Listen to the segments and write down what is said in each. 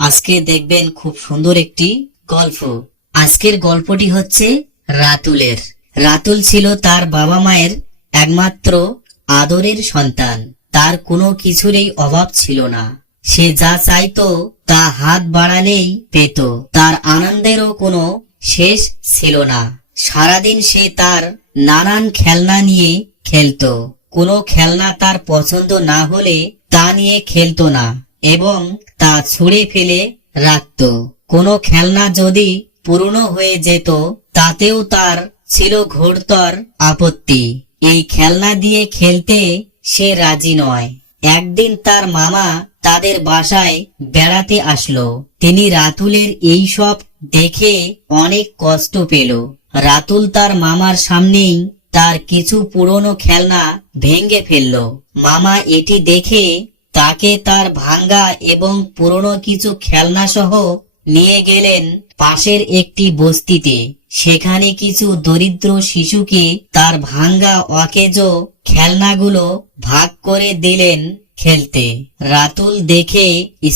আজকে দেখবেন খুব সুন্দর একটি গল্প। আজকের গল্পটি হচ্ছে রাতুলের। রাতুল ছিল তার বাবা মায়ের একমাত্র আদরের সন্তান। তার কোনো কিছুরই অভাব ছিল না। সে যা চাইতো তা হাত বাড়ালেই পেত। তার আনন্দেরও কোনো শেষ ছিল না। সারাদিন সে তার নানান খেলনা নিয়ে খেলতো। কোনো খেলনা তার পছন্দ না হলে তা নিয়ে খেলতো না এবং তা ছুঁড়ে ফেলে রাখতো। কোনো খেলনা যদি পুরনো হয়ে যেত তাতেও তার ছিল ঘোরতর আপত্তি। এই খেলনা দিয়ে খেলতে সে রাজি নয়। একদিন তার মামা তাদের বাসায় বেড়াতে আসলো। তিনি রাতুলের এই সব দেখে অনেক কষ্ট পেল। রাতুল তার মামার সামনেই তার কিছু পুরনো খেলনা ভেঙে ফেলল। মামা এটি দেখে তাকে তার ভাঙ্গা এবং পুরনো কিছু খেলনা সহ নিয়ে গেলেন পাশের একটি বস্তিতে। সেখানে কিছু দরিদ্র শিশুকে তার ভাঙ্গা অকেজো খেলনাগুলো ভাগ করে দিলেন খেলতে। রাতুল দেখে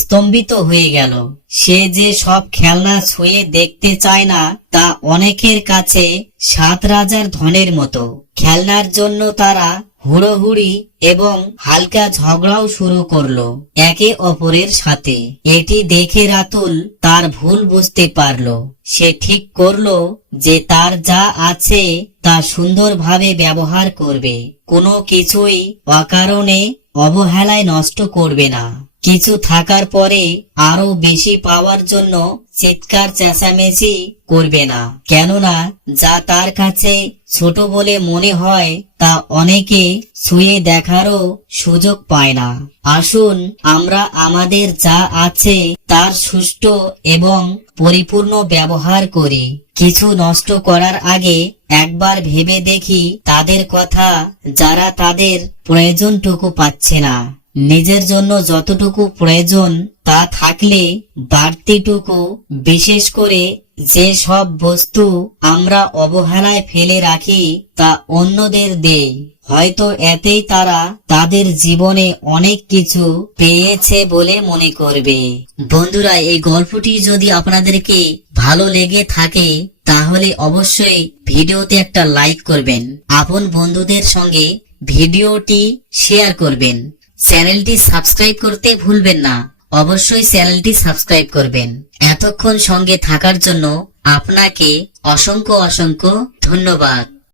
স্তম্ভিত হয়ে গেল। সে যে সব খেলনা ছুঁয়ে দেখতে চায় না তা অনেকের কাছে 7 রাজার ধনের মতো। খেলনার জন্য তারা হুড়োহুড়ি এবং হালকা ঝগড়াও শুরু করলো একে অপরের সাথে। এটি দেখে রাতুল তার ভুল বুঝতে পারলো। সে ঠিক করলো যে তার যা আছে তা সুন্দরভাবে ব্যবহার করবে। কোনো কিছুই অকারণে অবহেলায় নষ্ট করবে না। কিছু থাকার পরে আরো বেশি পাওয়ার জন্য চিৎকার চেঁচামেচি করবে না। কেননা যা তার কাছে ছোট বলে মনে হয় তা অনেকে ছুঁয়ে দেখারও সুযোগ পায় না। আসুন আমরা আমাদের যা আছে তার সুষ্ঠু এবং পরিপূর্ণ ব্যবহার করি। কিছু নষ্ট করার আগে একবার ভেবে দেখি তাদের কথা যারা তাদের প্রয়োজনটুকু পাচ্ছে না। নিজের জন্য যতটুকু প্রয়োজন তা থাকলে বাড়তিটুকু, বিশেষ করে যে সব বস্তু আমরা অবহেলায় ফেলে রাখি তা অন্যদের দেই। হয়তো এতেই তারা তাদের জীবনে অনেক কিছু পেয়েছে বলে মনে করবে। বন্ধুরা, এই গল্পটি যদি আপনাদেরকে ভালো লেগে থাকে তাহলে অবশ্যই ভিডিওতে একটা লাইক করবেন। আপন বন্ধুদের সঙ্গে ভিডিওটি শেয়ার করবেন। চ্যানেলটি সাবস্ক্রাইব করতে ভুলবেন না। অবশ্যই চ্যানেলটি সাবস্ক্রাইব করবেন। এতক্ষণ সঙ্গে থাকার জন্য আপনাকে অসংখ্য অসংখ্য ধন্যবাদ।